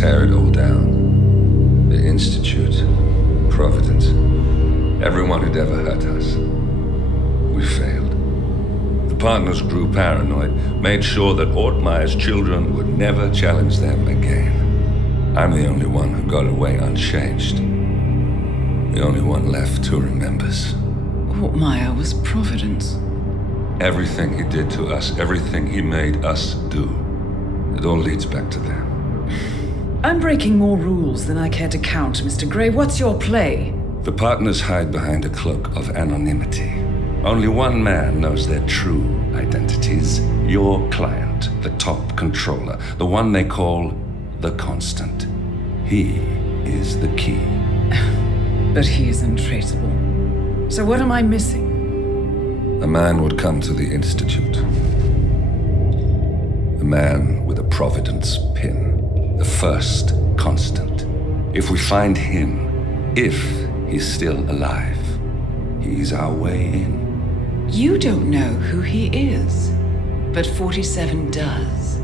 tear it all down. The Institute, Providence, everyone who'd ever hurt us. We failed. The partners grew paranoid, made sure that Ortmeyer's children would never challenge them again. I'm the only one who got away unchanged. The only one left who remembers. Ortmeyer was Providence. Everything he did to us, everything he made us do, it all leads back to them. I'm breaking more rules than I care to count, Mr. Grey. What's your play? The partners hide behind a cloak of anonymity. Only one man knows their true identities. Your client, the top controller, the one they call the Constant. He is the key. But he is untraceable. So what am I missing? A man would come to the Institute. A man with a Providence pin. The first Constant. If we find him, if he's still alive, he's our way in. You don't know who he is, but 47 does.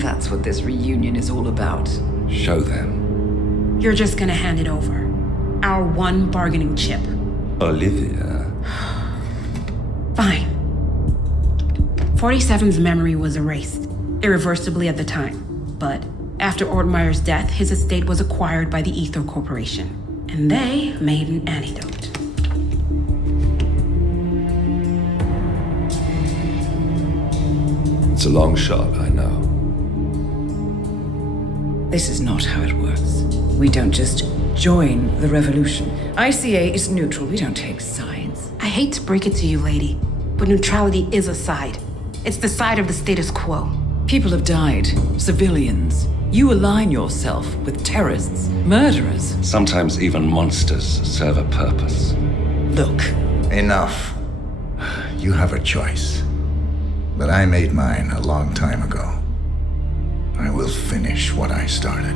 That's what this reunion is all about. Show them. You're just gonna hand it over. Our one bargaining chip. Olivia. Fine. 47's memory was erased, irreversibly at the time. But after Ortmeyer's death, his estate was acquired by the Ether Corporation. And they made an antidote. It's a long shot, I know. This is not how it works. We don't just join the revolution. ICA is neutral. We don't take sides. I hate to break it to you, lady, but neutrality is a side. It's the side of the status quo. People have died. Civilians. You align yourself with terrorists, murderers. Sometimes even monsters serve a purpose. Look. Enough. You have a choice. But I made mine a long time ago. I will finish what I started.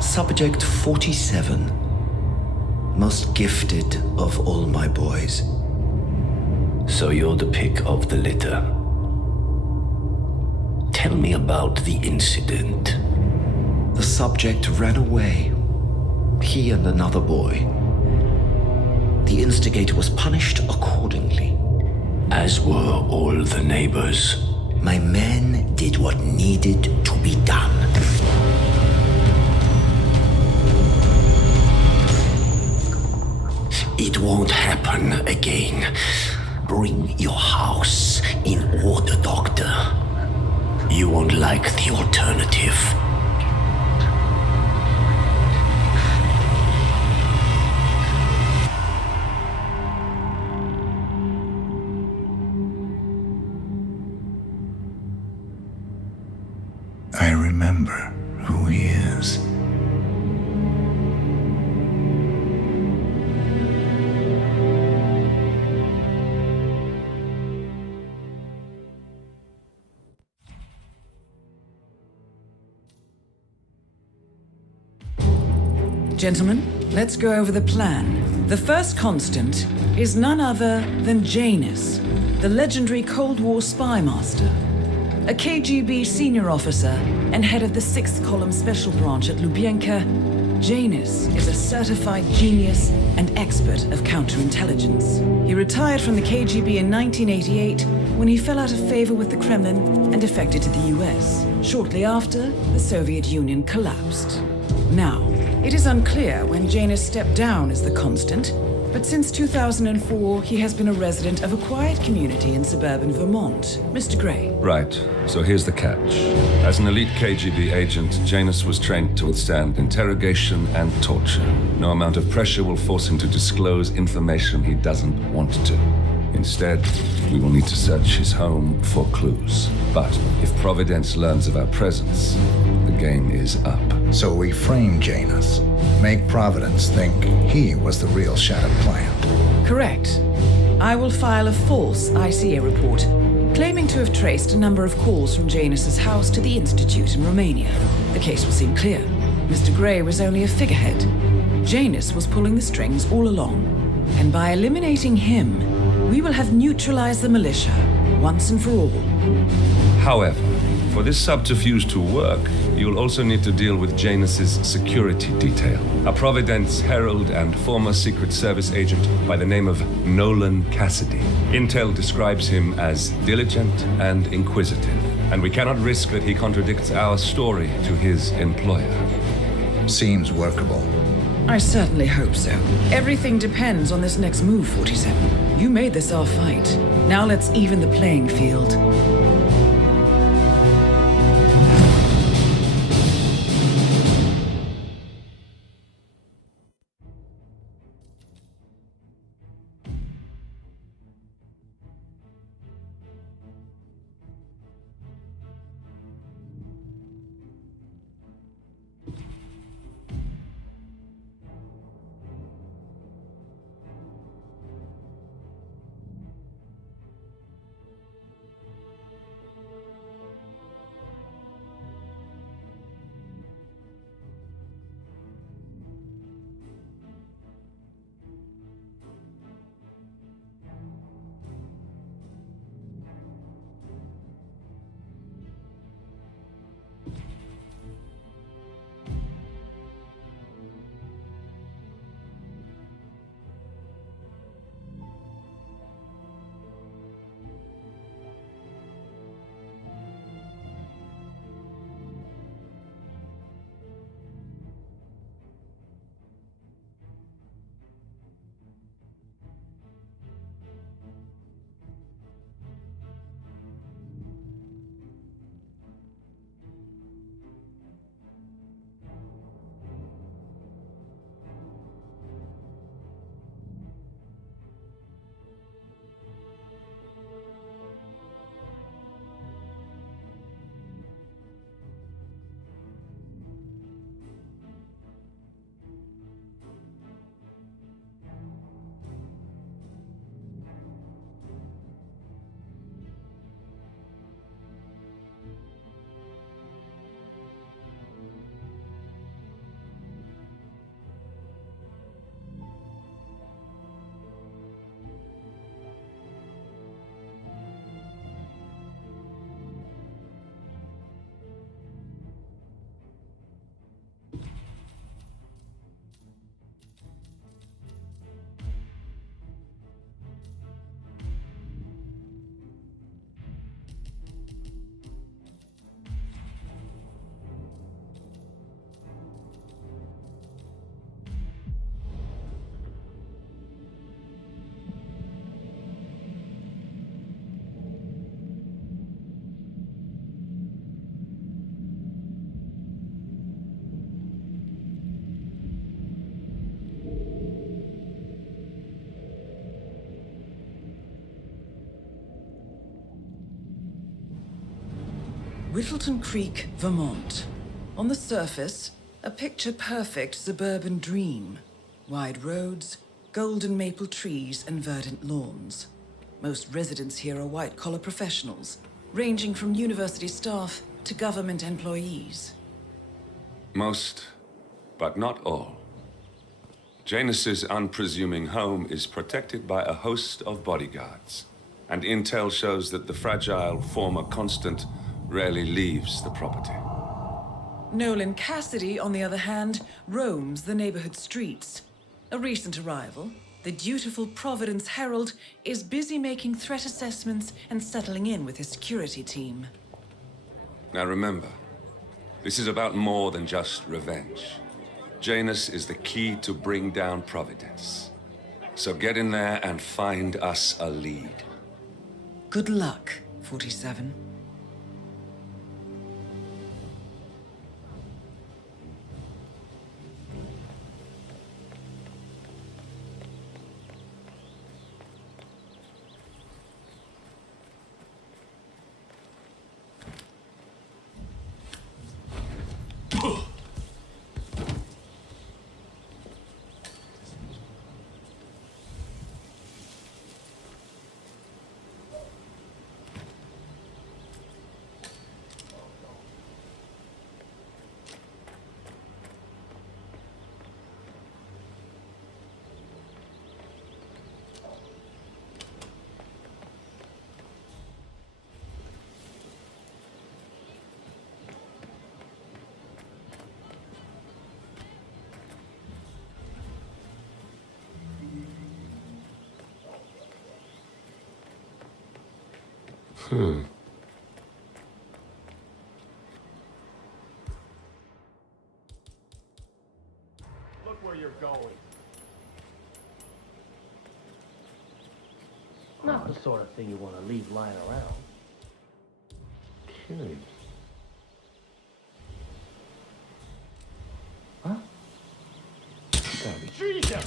Subject 47. Most gifted of all my boys. So you're the pick of the litter. Tell me about the incident. The subject ran away. He and another boy. The instigator was punished accordingly. As were all the neighbors. My men did what needed to be done. It won't happen again. Bring your house in order, Doctor. You won't like the alternative. I remember who he is. Gentlemen, let's go over the plan. The first Constant is none other than Janus, the legendary Cold War spy master, a KGB senior officer and head of the 6th Column Special Branch at Lubyanka. Janus is a certified genius and expert of counterintelligence. He retired from the KGB in 1988 when he fell out of favor with the Kremlin and defected to the US. Shortly after, the Soviet Union collapsed. Now, it is unclear when Janus stepped down as the Constant, but since 2004, he has been a resident of a quiet community in suburban Vermont. Mr. Gray. Right, so here's the catch. As an elite KGB agent, Janus was trained to withstand interrogation and torture. No amount of pressure will force him to disclose information he doesn't want to. Instead, we will need to search his home for clues. But if Providence learns of our presence, the game is up. So we frame Janus, make Providence think he was the real shattered plant. Correct. I will file a false ICA report, claiming to have traced a number of calls from Janus's house to the Institute in Romania. The case will seem clear. Mr. Gray was only a figurehead. Janus was pulling the strings all along. And by eliminating him, we will have neutralized the militia, once and for all. However, for this subterfuge to work, you'll also need to deal with Janus's security detail. A Providence herald and former Secret Service agent by the name of Nolan Cassidy. Intel describes him as diligent and inquisitive, and we cannot risk that he contradicts our story to his employer. Seems workable. I certainly hope so. Everything depends on this next move, 47. You made this our fight. Now let's even the playing field. Whittleton Creek, Vermont. On the surface, a picture-perfect suburban dream. Wide roads, golden maple trees, and verdant lawns. Most residents here are white-collar professionals, ranging from university staff to government employees. Most, but not all. Janus's unpresuming home is protected by a host of bodyguards, and intel shows that the fragile former constant rarely leaves the property. Nolan Cassidy, on the other hand, roams the neighborhood streets. A recent arrival, the dutiful Providence Herald is busy making threat assessments and settling in with his security team. Now remember, this is about more than just revenge. Janus is the key to bring down Providence. So get in there and find us a lead. Good luck, 47. Look where you're going. Not the sort of thing you want to leave lying around. Kidding. Huh? Gotta be. Jesus!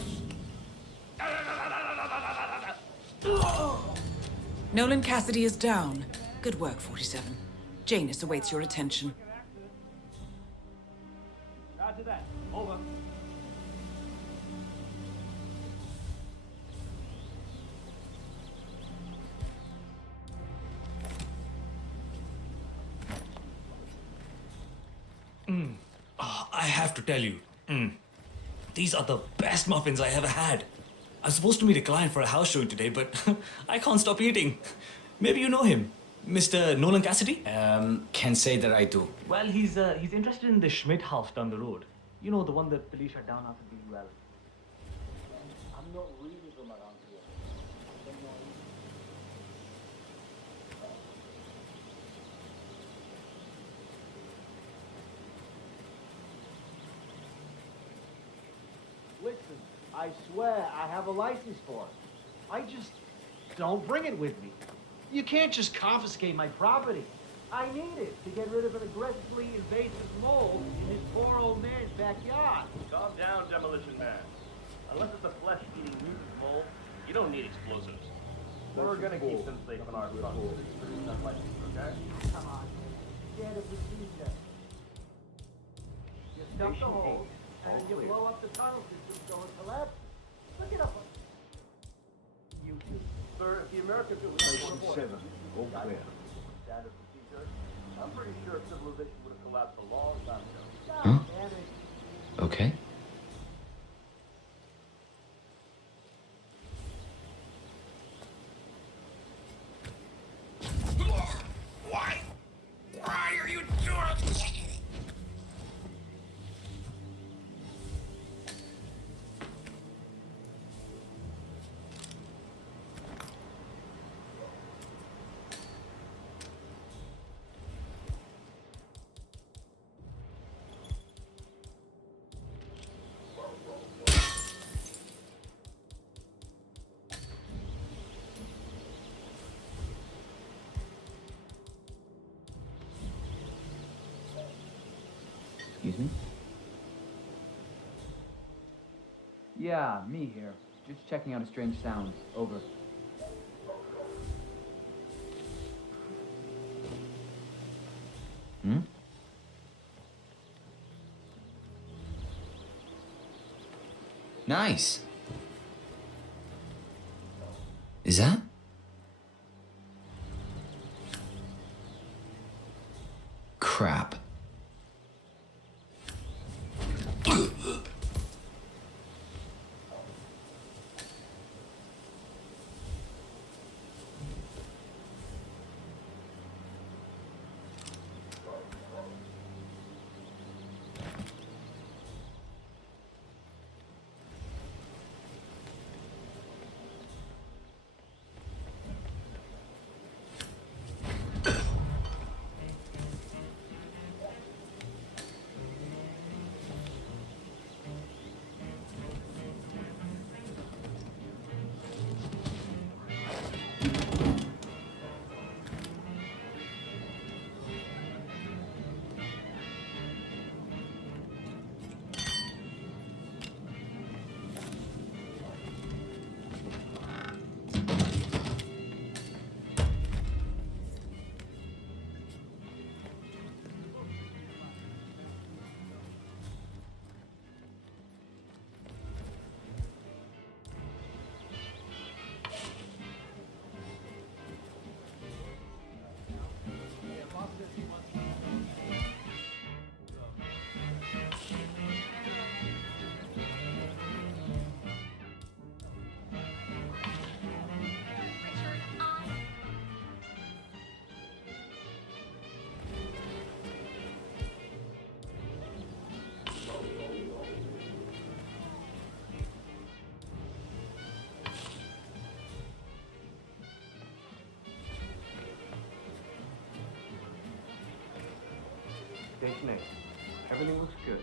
Nolan Cassidy is down. Good work, 47. Janus awaits your attention. Roger that. Over. I have to tell you, these are the best muffins I ever had. I'm supposed to meet a client for a house showing today, but I can't stop eating. Maybe you know him, Mr. Nolan Cassidy? Can't say that I do. Well, he's interested in the Schmidt house down the road. You know, the one that police shut down after being well. I'm not really from around here. Listen, I swear I have a license for it. I just don't bring it with me. You can't just confiscate my property. I need it to get rid of an aggressively invasive mole in this poor old man's backyard. Calm down, Demolition Man. Unless it's a flesh-eating mutant mole, you don't need explosives. We're gonna keep them safe in our trunk. Produce that license, okay? Come on, man. Get a procedure. You dump the hole, and then you blow up the tunnel system so it collapses. Look it up. You do. Sir, if the American people Seven. all clear. Standard procedure, I'm pretty sure civilization would have collapsed a long time ago. Huh? Damn it. Okay. Why are you doing this? Excuse me? Yeah, me here. Just checking out a strange sound. Over. Hmm? Nice. Is that? Crap. Station 8. Everything looks good.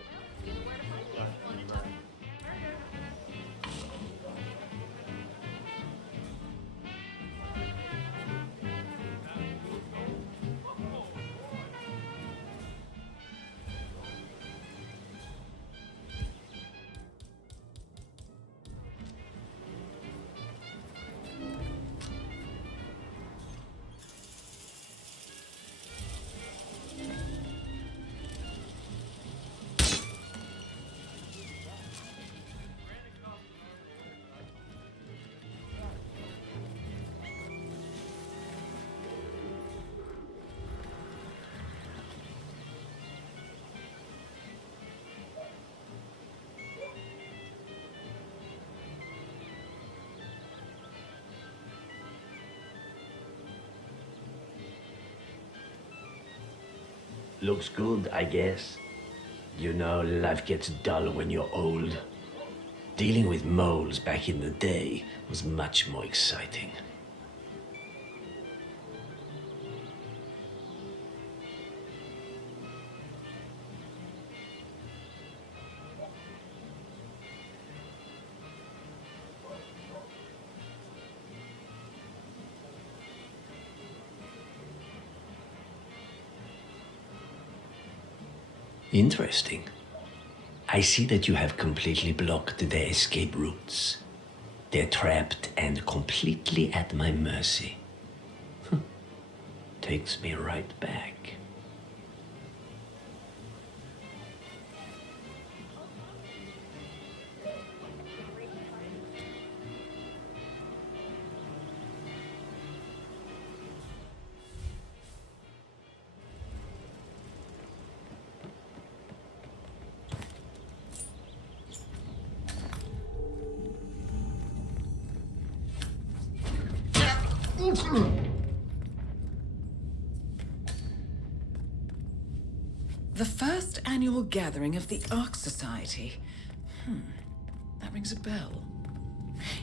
Looks good, I guess. You know, life gets dull when you're old. Dealing with moles back in the day was much more exciting. Interesting. I see that you have completely blocked their escape routes. They're trapped and completely at my mercy. Takes me right back. The first annual gathering of the Ark Society. That rings a bell.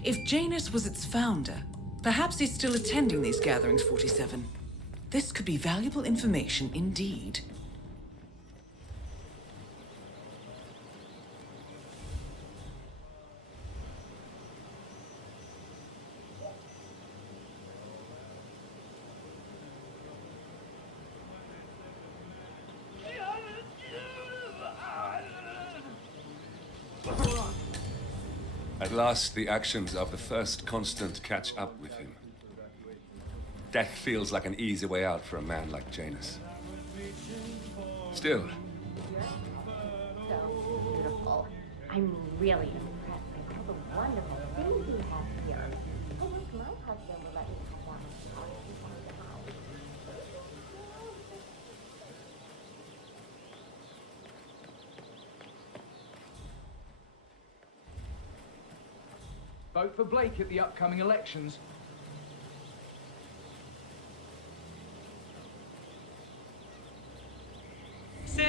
If Janus was its founder, perhaps he's still attending these gatherings, 47. This could be valuable information indeed. At last, the actions of the first constant catch up with him. Death feels like an easy way out for a man like Janus. Still, So beautiful. I'm really impressed by all the wonderful things you have here. I wish my husband would let me have that much house inside the house. Vote for Blake at the upcoming elections.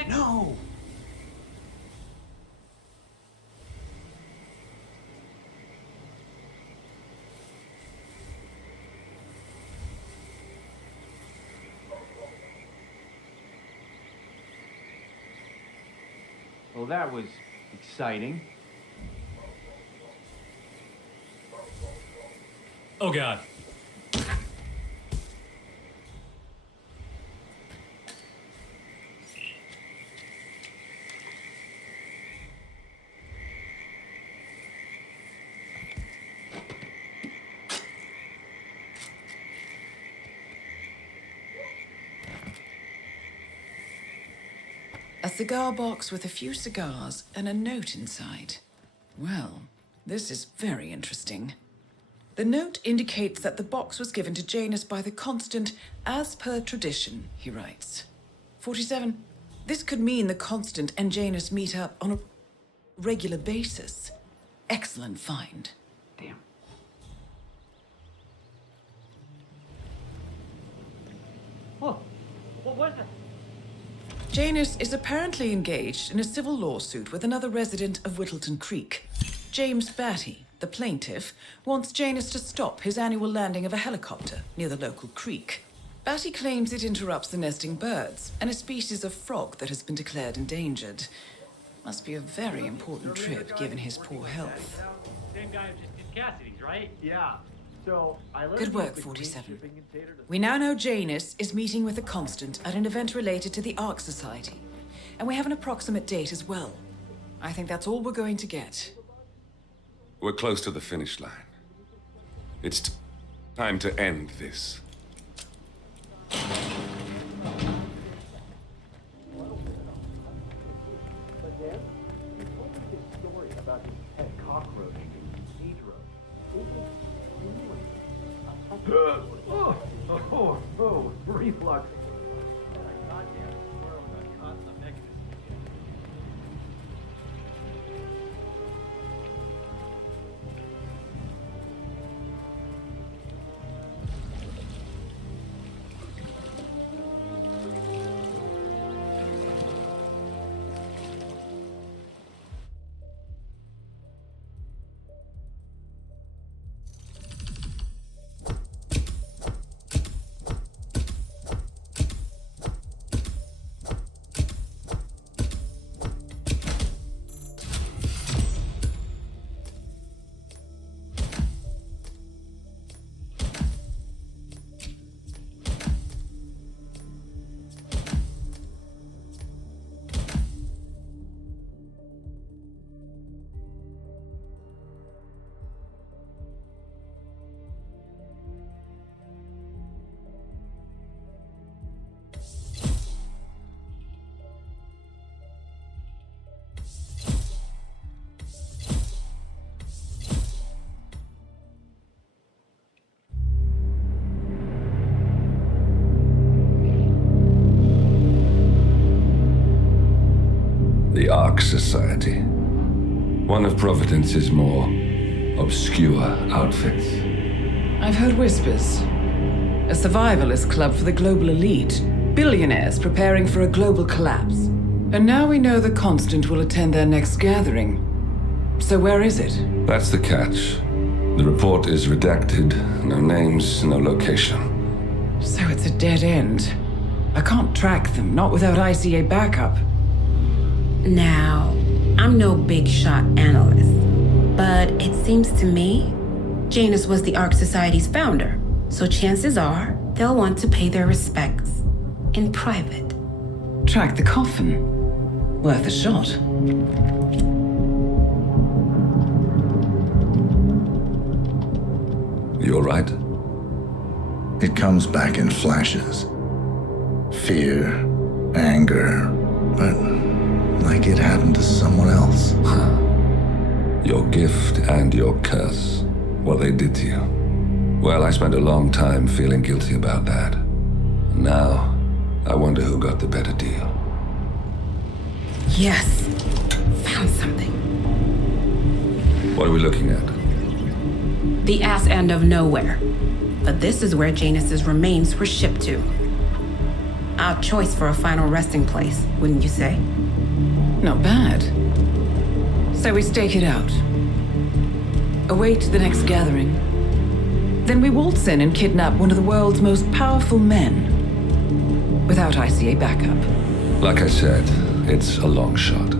No! Well, that was exciting. Oh god. A cigar box with a few cigars and a note inside. Well, this is very interesting. The note indicates that the box was given to Janus by the Constant as per tradition, he writes. 47. This could mean the Constant and Janus meet up on a regular basis. Excellent find. Damn. Look, what was it? Janus is apparently engaged in a civil lawsuit with another resident of Whittleton Creek. James Batty, the plaintiff, wants Janus to stop his annual landing of a helicopter near the local creek. Batty claims it interrupts the nesting birds, and a species of frog that has been declared endangered. Must be a very important trip, given his poor health. Same guy who just did Cassidy's, right? Yeah. So I let Good him work, use the green 47. shipping container to- We now know Janus is meeting with the Constant at an event related to the Ark Society. And we have an approximate date as well. I think that's all we're going to get. We're close to the finish line. It's time to end this. But Dan, you told me this story about his pet cockroach, Pedro. Oh, reflux. Goddamn squirrel got caught in the mechanism. The Ark Society. One of Providence's more obscure outfits. I've heard whispers. A survivalist club for the global elite. Billionaires preparing for a global collapse. And now we know the Constant will attend their next gathering. So where is it? That's the catch. The report is redacted. No names, no location. So it's a dead end. I can't track them, not without ICA backup. Now, I'm no big shot analyst, but it seems to me Janus was the Ark Society's founder, so chances are they'll want to pay their respects in private. Track the coffin. Worth a shot. You all right? It comes back in flashes. Fear, anger, but like it happened to someone else. Your gift and your curse. What they did to you. Well, I spent a long time feeling guilty about that. Now, I wonder who got the better deal. Yes, found something. What are we looking at? The ass end of nowhere. But this is where Janus's remains were shipped to. Odd choice for a final resting place, wouldn't you say? Not bad. So we stake it out. Await the next gathering. Then we waltz in and kidnap one of the world's most powerful men. Without ICA backup. Like I said, it's a long shot.